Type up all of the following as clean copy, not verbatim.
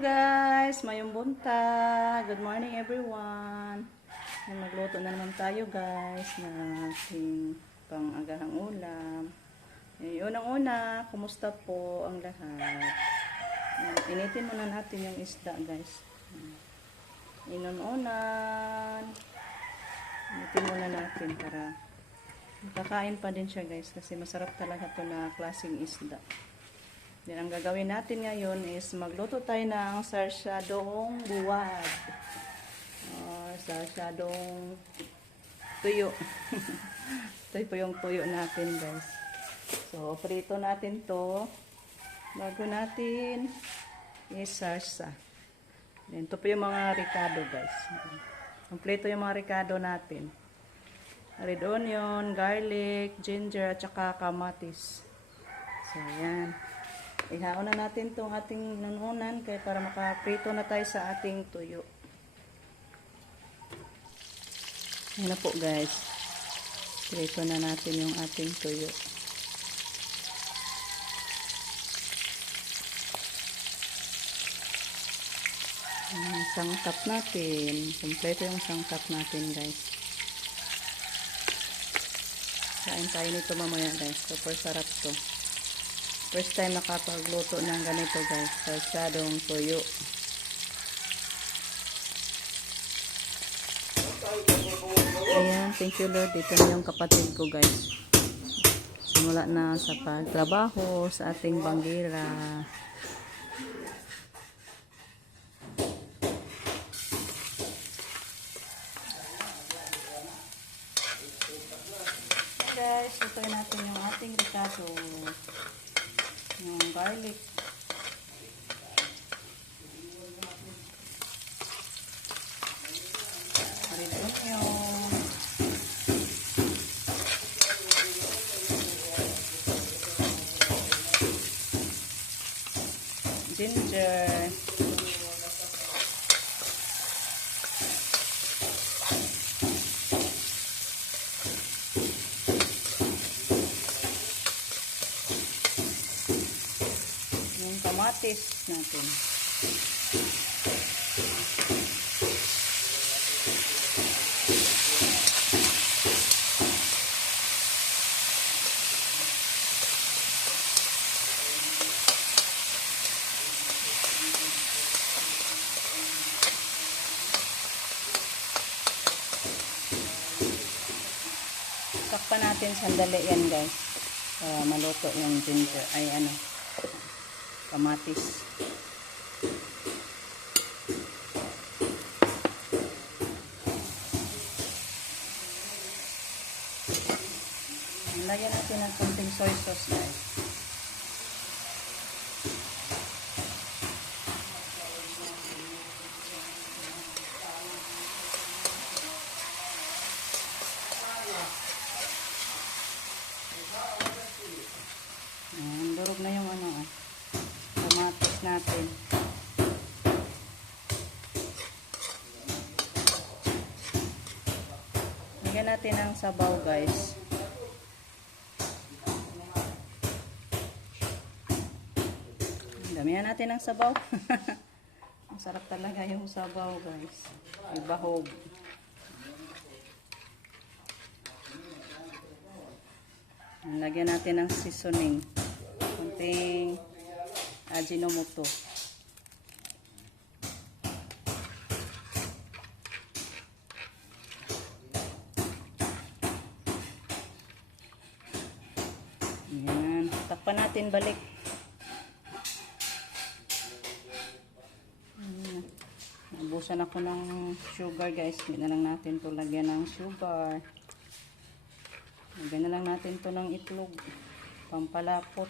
guys, mayong buntag. Good morning everyone. Magluto na naman tayo guys ng ating pang-agahang ulam. Unang-una, kumusta po ang lahat? Initin muna natin yung isda guys. Inununan. Initin muna natin para makakain pa din siya guys kasi masarap talaga to na klaseng isda. Then, ang gagawin natin ngayon is magluto tayo ng sarsyadong buwad. Sarsyadong tuyo. Ito po yung tuyo natin, guys. So, prito natin to bago natin isarsa. Then, ito po yung mga ricado, guys. Kompleto yung mga ricado natin. Red onion, garlic, ginger, at saka kamatis. So, ayan. Ihaon na natin itong ating nanunan kaya para makaprito na tayo sa ating tuyo. Ayan na po guys. Prito na natin yung ating tuyo. Sangkap natin. Kompleto yung sangkap natin guys. Kain tayo nito mamaya guys. Super sarap to. First time nakapagluto ng ganito guys, sarsyadong tuyo. Ayan, thank you Lord. Dito na yung kapatid ko guys. Simula na sa pagtrabaho sa ating bangira. Guys, lutuin natin yung ating ricado. Yung garlic. Red onion. Ginger. Kamatis natin. Takpan natin sandali yan guys. Para maluto yung ginger. Ay ano. Kamatis. Lagyan natin ng konting soy sauce guys. Durog na yung ano kamatis natin. Lagyan natin ang sabaw guys. Damihan natin ang sabaw. Ang sarap talaga yung sabaw guys. Ibahog. Lagyan natin ng seasoning. Kunting Ajinomoto. Ayan. Takpan natin balik. Nabusan ako ng sugar guys. Hindi na lang natin to lagyan ng sugar. Lagyan na lang natin to ng itlog. Pampalapot.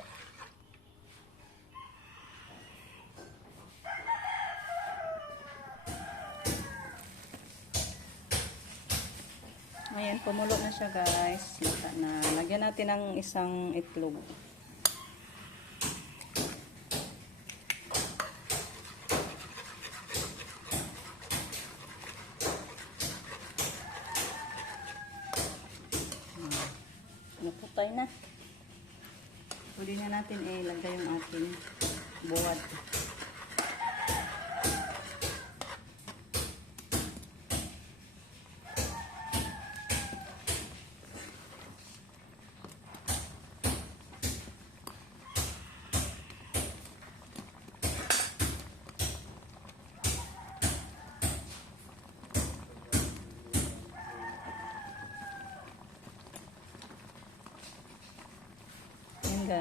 Ayan, pumulo na siya guys. Lagyan natin ng isang itlog. Naputay na. Huli na natin ilagay yung ating buwad.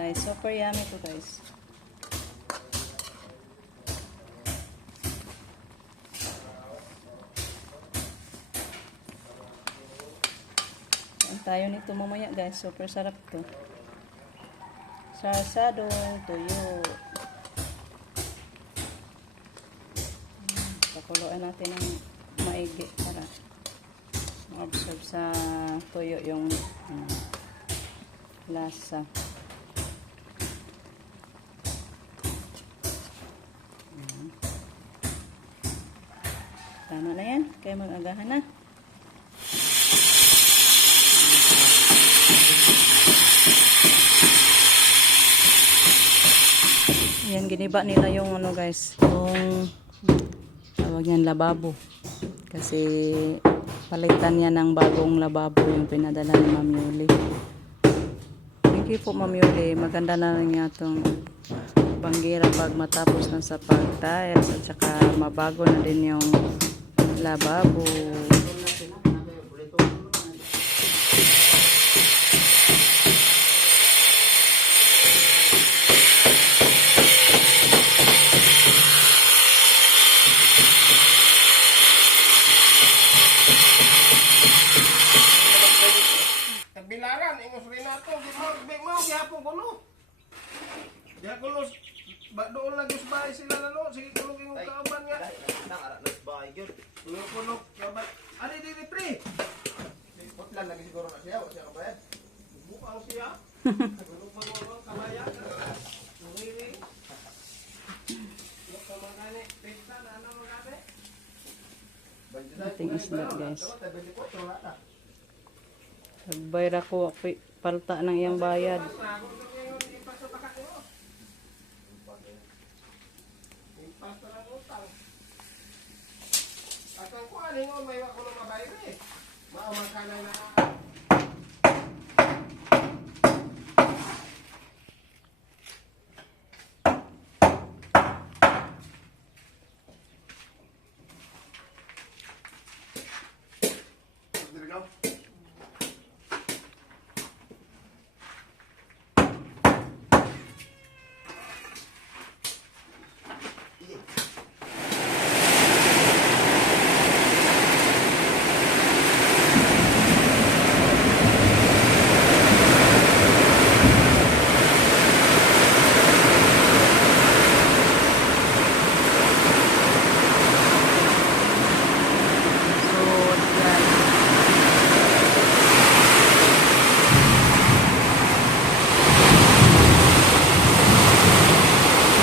guys. Super yummy to guys. Kain tayo nito mamaya guys. Super sarap to. Sarsadong tuyo. Pakuluan natin ng maigi para ma-absorb sa tuyo yung lasa. Tama na yan. Kaya mag-agahan na. Yan, giniba nila yung ano guys, yung tawag niyan lababo. Kasi palitan niya ng bagong lababo yung pinadala ni Ma'am Yuli. Thank you po Ma'am Yuli. Maganda na rin nga itong banggira pag matapos na sa pag-tiles at saka mabago na din yung lababo. Bilaran, ingos rin nato. Mo, gihapon ko no. Gihapon ko doon lagi sa bahay sila na no. Sige kulong yung kaaban nga. Nang anak na sa bahay yun. Kulong kaaban. Ano di pre? Putlan lagi siguro na siya. Wala siya kabayad. Bukang siya. Kulong pang kabayan. Nangiri. Lok ka magkani. Pesta na ano magkani? Ating isda guys. Tabi ko, wala na. Nagbayra ko palta ng iyang bayad. Akan ko aning may wa ko na mabayre. Mao man kana na.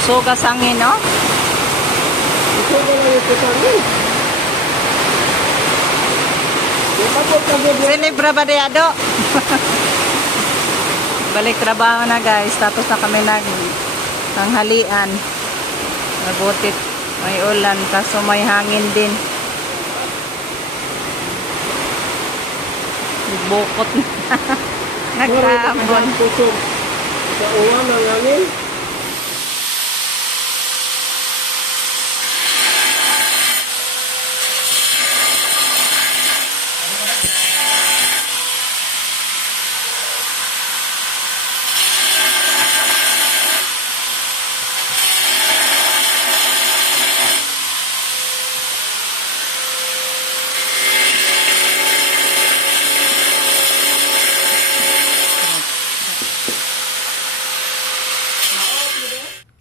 Suga sangin, no? Ito ko lang yung kusangin. Kapag kagod Celebra Badeado. Balik trabaho na guys. Tapos na kami tanghalian. Mabutit. May ulan. Kaso may hangin din. Bukot na. Nagkaambon. sa uwan ng hangin.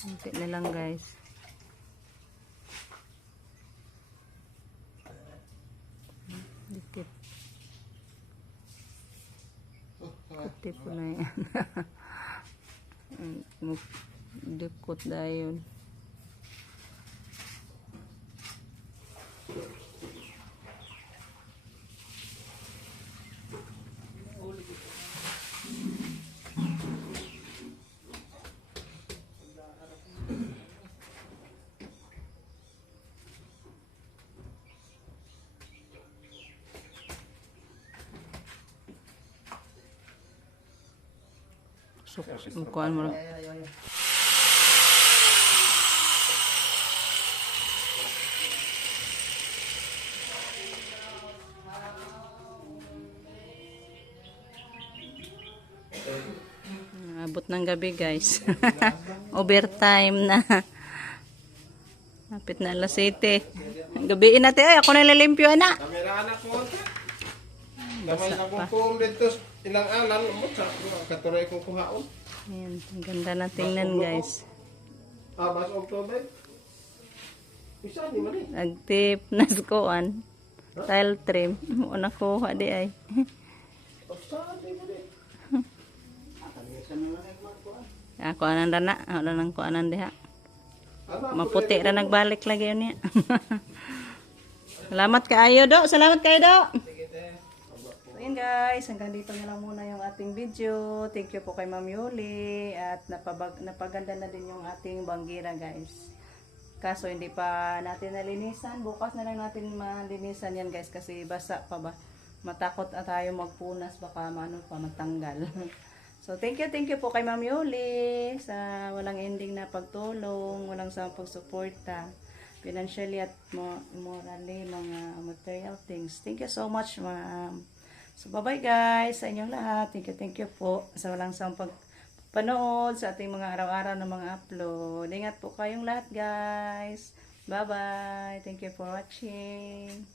Kunti na lang guys. Dikit. Kunti po na yan. Dikot dayon. So, kuhaan mo lang. Abot Abot ng gabi guys. Overtime na. Kapit na alas 7. Gabiin natin. Ay, ako na lilimpyo na. Kami na anak ko. Gamay na kong puong dito. Ilang alan. Sa katuloy kong kuhaon. Ayan, ang ganda na tingnan guys. Mas October. Isa, di man eh. Nagtip na skuan. Tile trim. Muna kuha di ay. Basta, di man eh. Ako anan na. Ako nang kuanan diha. Ano, Maputi ra nagbalik lagi yun niya. Salamat kaayo do. Salamat kayo do. So yun guys, hanggang dito na lang muna yung ating video. Thank you po kay Ma'am Yuli. At napaganda na din yung ating banggira guys. Kaso hindi pa natin nalinisan. Bukas na lang natin malinisan yan guys. Kasi basa pa ba. Matakot na tayo magpunas. Baka ano pa matanggal. So thank you po kay Ma'am Yuli sa walang ending na pagtulong, walang sa pagsuporta, financially at morally, mga material things. Thank you so much, ma'am. So bye-bye guys sa inyong lahat. Thank you po sa walang sa pagpanood sa ating mga araw-araw na mga upload. Ingat po kayong lahat guys. Bye-bye. Thank you for watching.